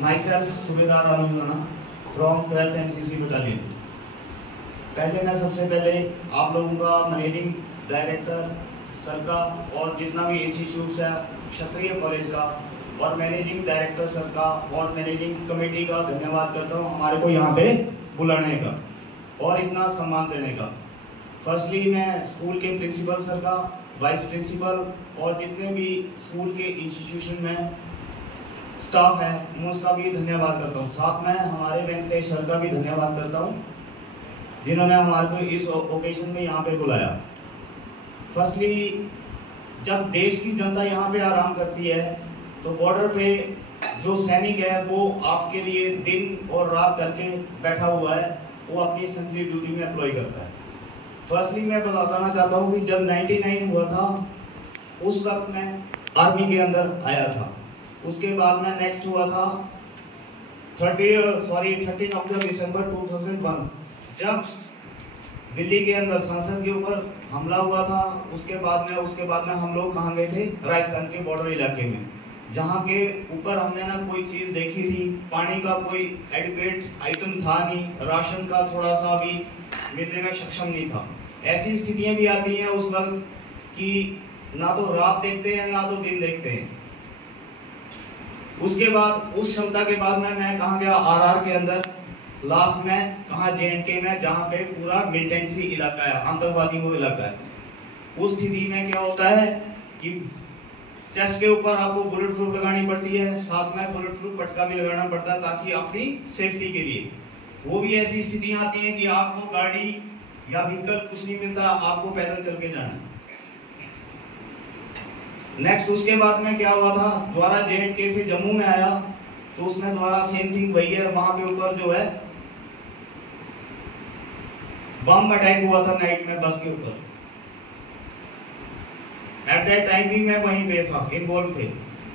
Myself Subedar Anand Rana from 12th NCC battalion. पहले मैं सबसे पहले आप लोगों का मैनेजिंग डायरेक्टर सर का और जितना भी इंस्टीट्यूट है क्षत्रिय कॉलेज का और मैनेजिंग डायरेक्टर सर का और मैनेजिंग कमेटी का धन्यवाद करता हूँ हमारे को यहाँ पे बुलाने का और इतना सम्मान देने का। फर्स्टली मैं स्कूल के प्रिंसिपल सर का, वाइस प्रिंसिपल और जितने भी स्कूल के इंस्टीट्यूशन में स्टाफ है मैं उसका भी धन्यवाद करता हूँ। साथ में हमारे वेंकटेश सर का भी धन्यवाद करता हूँ जिन्होंने हमारे को इस ओकेजन में यहाँ पे बुलाया। फर्स्टली जब देश की जनता यहाँ पे आराम करती है तो बॉर्डर पे जो सैनिक है वो आपके लिए दिन और रात करके बैठा हुआ है, वो अपनी सेंट्री ड्यूटी में अप्लाई करता है। फर्स्टली मैं बताना चाहता हूँ कि जब 99 हुआ था उस वक्त मैं आर्मी के अंदर आया था। उसके बाद में नेक्स्ट हुआ था 13 दिसंबर 2001 जब दिल्ली के अंदर संसद के ऊपर हमला हुआ था। उसके बाद में हम लोग कहाँ गए थे, राजस्थान के बॉर्डर इलाके में, जहाँ के ऊपर हमने ना कोई चीज देखी थी, पानी का कोई एडिक्वेट आइटम था नहीं, राशन का थोड़ा सा भी मिलने में सक्षम नहीं था। ऐसी स्थितियां भी आती हैं उस वक्त कि ना तो रात देखते हैं ना तो दिन देखते हैं। उसके बाद उस क्षमता के बाद में मैं कहाँ गया, आरआर के अंदर, लास्ट में कहाँ जेएनके में, जहाँ पे पूरा मिलिटेंसी इलाका है, आतंकवादी वो इलाका है। उस स्थिति में क्या होता है कि चेस्ट के ऊपर आपको बुलेट प्रूफ लगानी पड़ती है, साथ में बुलेट प्रूफ पटका भी लगाना पड़ता है ताकि अपनी सेफ्टी के लिए। वो भी ऐसी स्थितियां आती हैं कि आपको गाड़ी या व्हीकल कुछ नहीं मिलता, आपको पैदल चल के जाना। नेक्स्ट उसके बाद में क्या हुआ था, द्वारा जेएनके से जम्मू में आया तो उसमें द्वारा सेम थिंग वही है। वहां पे ऊपर जो है बम अटैक हुआ था नाइट में बस के ऊपर। एट दैट टाइम भी मैं वहीं पे था, इन्वॉल्व थे।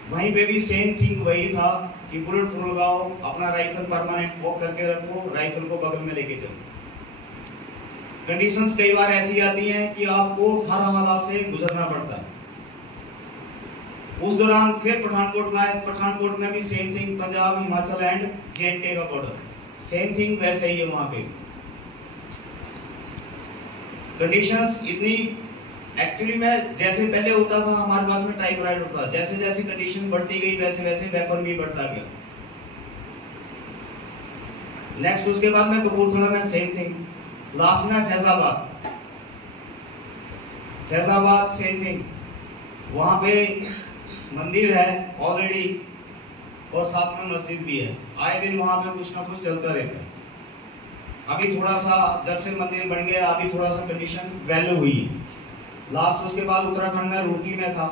वहीं पे भी सेम थिंग वही था कि बुलेट प्रूफ लगाओ, अपना राइफल परमानेंट पॉक करके रखो, राइफल को बगल में लेके चलो। कंडीशंस कई बार ऐसी आती हैं कि आपको हर हालात से गुजरना पड़ता है। उस दौरान फिर पठानकोट में भी same thing, Punjab, Himachal and JNK का बॉर्डर, सेम थिंग वैसे ही है। वहां पे कंडीशंस इतनी, एक्चुअली में जैसे पहले होता था हमारे पास में टाइपराइटर होता, जैसे जैसे कंडीशन बढ़ती गई वैसे वैसे वेपन भी बढ़ता गया। नेक्स्ट उसके बाद में कपूरथला में सेम थिंग, लास्ट में फैजाबाद सेम थिंग। वहां पे मंदिर है ऑलरेडी और साथ में मस्जिद भी है, आए दिन वहां पे कुछ ना कुछ चलता रहता है। अभी थोड़ा सा जब से मंदिर बन गया अभी थोड़ा सा कंडीशन वैल्यू हुई है। लास्ट उसके बाद उत्तराखंड में रुड़की में था,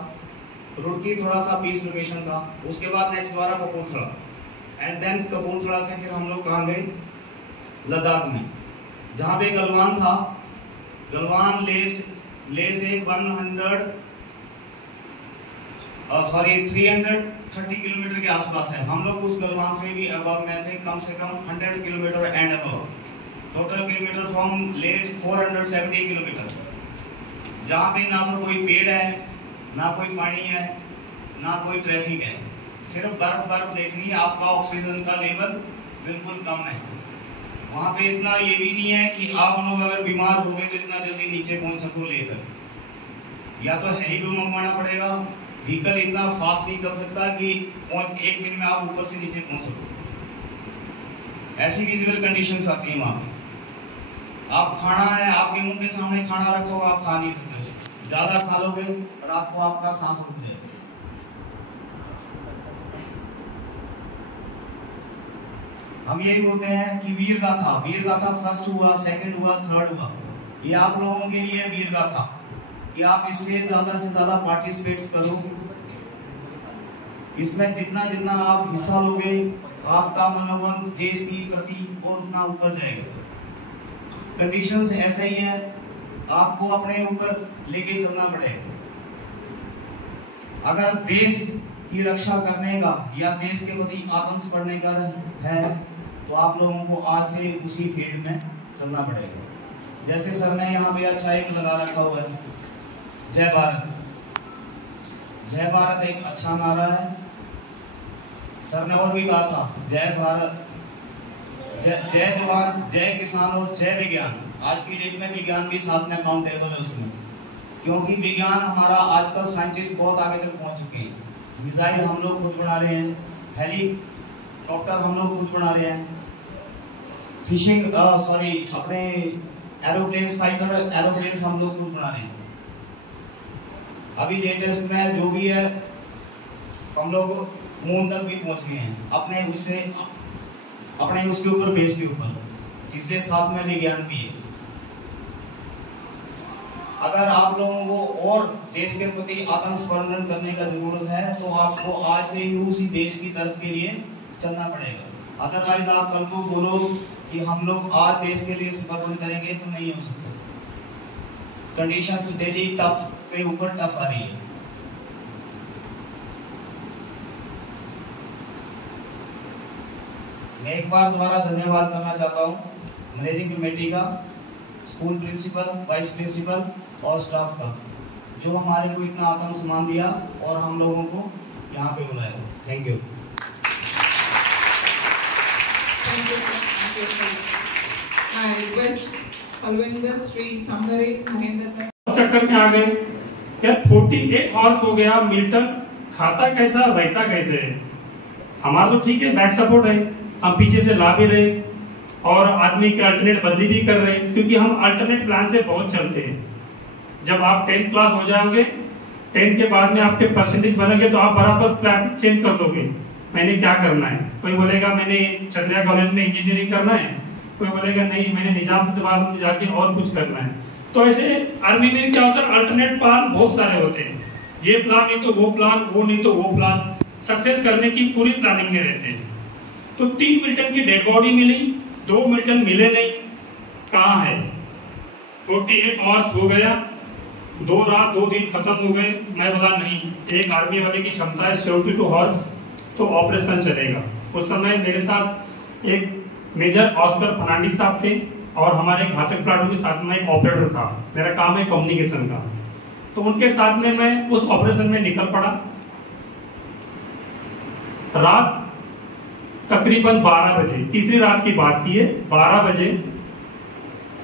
रुड़की थोड़ा सा पीस लोकेशन था। उसके बाद नेक्स्ट द्वारा कपूरथला एंड देन कपूरथला से फिर हम लोग कहाँ गए, लद्दाख में, जहाँ पे गलवान था। गलवान ले से 330 किलोमीटर के आसपास है। हम लोग उस गलवान से भी अबव में थे, कम से कम 100 kilometre and above. Total kilometre from ले 470 किलोमीटर, जहाँ पे ना तो कोई पेड़ है, ना कोई पानी है, ना कोई ट्रैफिक है, सिर्फ बर्फ देखनी है। आपका ऑक्सीजन का लेवल बिल्कुल कम है। वहाँ पे इतना ये भी नहीं है कि आप लोग अगर बीमार हो गए तो इतना जल्दी नीचे पहुँच सको लेकर, या तो हेलीकॉप्टर मंगवाना पड़ेगा। व्हीकल इतना फास्ट नहीं चल सकता कि 1 मिनट में आप ऊपर से नीचे पहुँच सको। ऐसी विजिबल कंडीशंस आती है वहाँ पे। आप खाना है आपके मुंह के सामने खाना रखो, आप खा नहीं सकते, ज्यादा खा लोगे रात को आपका सांस रुक जाएगा। हम यही बोलते हैं कि वीर गाथा फर्स्ट हुआ, सेकंड हुआ, थर्ड हुआ। ये आप लोगों के लिए वीर गाथा कि आप इससे ज्यादा पार्टिसिपेट्स करो। इसमें जितना जितना आप हिस्सा लोगे आपका मनोबल देश की प्रति और उतना ऊपर जाएगा। कंडीशंस ऐसे ही है, आपको अपने ऊपर लेके चलना पड़ेगा। अगर देश की रक्षा करने का या देश के प्रति आदर्श पढ़ने का है तो आप लोगों को आज से उसी फील्ड में चलना पड़ेगा। जैसे सर ने यहाँ पे अच्छा एक लगा रखा हुआ है, जय भारत। जय भारत एक अच्छा नारा है। सर ने और भी कहा था जय भारत, जय जवान, जय किसान और जय विज्ञान। आज की डेट में विज्ञान भी साथ में काउंटेबल है उसमें, क्योंकि विज्ञान हमारा आजकल साइंटिस्ट बहुत आगे तक पहुंच चुके हैं। मिसाइल हम लोग खुद बना रहे हैं, हेलीकॉप्टर हम लोग खुद बना रहे हैं, अपने एरोप्लेन्स, फाइटर एरोप्लेन्स हम लोग खुद बना रहे हैं। अभी लेटेस्ट में जो भी है हम लोग मून तक भी पहुंच गए हैं अपने उसके ऊपर बेस के ऊपर। इसके साथ में विज्ञान भी है। अगर आप लोगों को और देश के प्रति आत्मस्मरण करने का जरूरत है तो आपको आज से ही उसी देश की तरफ के लिए चलना पड़ेगा। अदरवाइज आप कल को बोलो कि हम लोग आज देश के लिए समर्पण करेंगे तो नहीं हो सकता। कंडीशंस डेली टफ पे ऊपर टफ आ रही है। मैं एक बार दोबारा धन्यवाद करना चाहता हूँ मैनेजिंग कमेटी का, स्कूल प्रिंसिपल, वाइस प्रिंसिपल और स्टाफ का, जो हमारे को इतना आत्म सम्मान दिया और हम लोगों को यहाँ पे बुलाया। Thank you. चक्कर में आ गए यार, 48 हॉर्स हो गया। मिल्टन खाता कैसा, रहता कैसे है? हमारा तो ठीक है, बैक सपोर्ट है, हम पीछे से ला भी रहे और आदमी के अल्टरनेट बदली भी कर रहे हैं, क्योंकि हम अल्टरनेट प्लान से बहुत चलते हैं। जब आप 10th क्लास हो जाओगे, 10th के बाद में आपके परसेंटेज बनेंगे तो आप बराबर प्लान चेंज कर दोगे। मैंने क्या करना है, कोई बोलेगा मैंने छतरिया कॉलेज में इंजीनियरिंग करना है, कोई बोलेगा नहीं मैंने निजामुद्दीन में जाके और कुछ करना है। तो ऐसे आर्मी में क्या होता है, अल्टरनेट प्लान बहुत सारे होते हैं। ये प्लान नहीं तो वो प्लान, वो नहीं तो वो प्लान, सक्सेस करने की पूरी प्लानिंग में रहते हैं। तो 3 मिल्टन की डेड बॉडी मिली, 2 मिल्टन मिले नहीं, कहाँ है? 48 आवर्स हो गया, 2 रात 2 दिन खत्म हो गए। मैं बोला नहीं, एक आर्मी वाले की क्षमता है 72 हॉर्स, तो ऑपरेशन चलेगा। उस समय मेरे साथ एक मेजर ऑस्कर फर्नांडिस साहब थे और हमारे घातक प्लाटून के साथ में एक ऑपरेटर था। मेरा काम है कम्युनिकेशन का, तो उनके साथ में मैं उस ऑपरेशन में निकल पड़ा। रात तकरीबन 12 बजे, तीसरी रात की बात थी, 12 बजे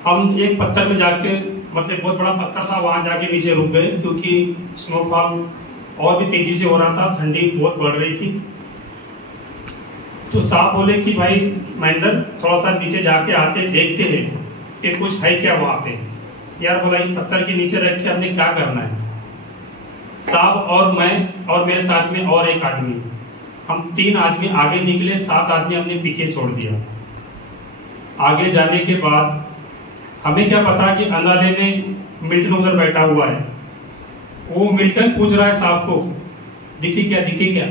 हम एक पत्थर में जाके, मतलब बहुत बड़ा पत्थर था, वहां जाके नीचे रुक गए, क्योंकि स्नोफॉल और भी तेजी से हो रहा था, ठंडी बहुत बढ़ रही थी। तो साहब बोले कि भाई महेंद्र थोड़ा सा नीचे जाके आते देखते हैं कि कुछ है क्या वहां पे। यार बोला इस पत्थर के नीचे रख के हमने क्या करना है? साहब और मैं और मेरे साथ में और एक आदमी, हम 3 आदमी आगे निकले, 7 आदमी हमने पीछे छोड़ दिया। आगे जाने के बाद हमें क्या पता कि अंदाजे में मिल्टन उधर बैठा हुआ है। वो मिल्टन पूछ रहा है साहब को दिखे क्या, दिखे क्या?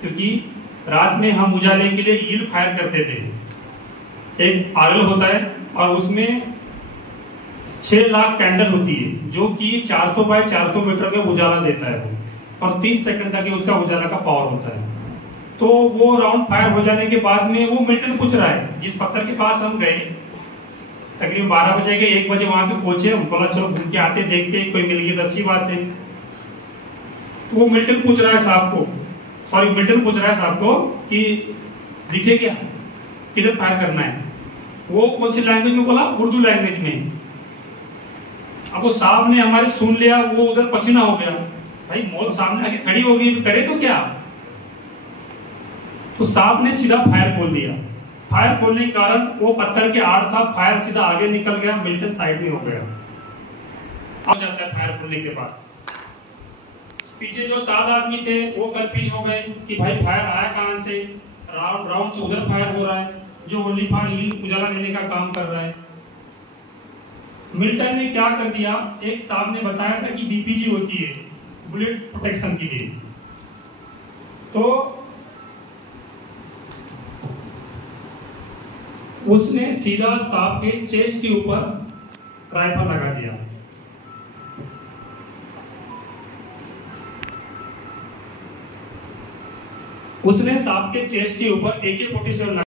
क्योंकि रात में हम उजाले के लिए ईल फायर करते थे। एक आगल होता है और उसमें 6 लाख कैंडल होती है, जो कि 400 बाय 400 मीटर में उजाला देता है वो, और 30 सेकंड तक उसका उजाला का पावर होता है। तो वो राउंड फायर हो जाने के बाद में वो मिल्टन पूछ रहा है, जिस पत्थर के पास हम गए तकरीबन 12 बजे के 1 बजे वहां पे पहुंचे, हम बोला चलो घूम के आते, देखते कोई मिल गई तो अच्छी बात है। तो वो मिल्टन पूछ रहा है साहब को, मिल्टन पूछ रहा है साहब को कि दिखे क्या, किधर फायर करना है? वो कौन सी लैंग्वेज में बोला? उर्दू लैंग्वेज में। अब वो साहब ने हमारे सुन लिया, वो उधर पसीना हो गया, भाई मौत सामने आके खड़ी हो गई, करे तो क्या? तो साहब ने सीधा फायर खोल दिया। फायर खोलने के कारण वो पत्थर के आड़ था, फायर सीधा आगे निकल गया, मिल्टन साइड में हो गया। आ जाता है फायर खोलने के बाद। पीछे जो 7 आदमी थे वो कंफ्यूज हो गए कि भाई फायर आया कहां से, राउंड तो उधर फायर हो रहा है। जो ओनली फॉर हील उजाला देने का काम कर रहा है। मिल्टन ने क्या कर दिया, एक साहब ने बताया था कि बीपीजी होती है बुलेट प्रोटेक्शन के लिए, तो उसने सीधा साहब के चेस्ट के ऊपर राइफल लगा दिया। उसने साहब के चेस्ट के ऊपर AK-47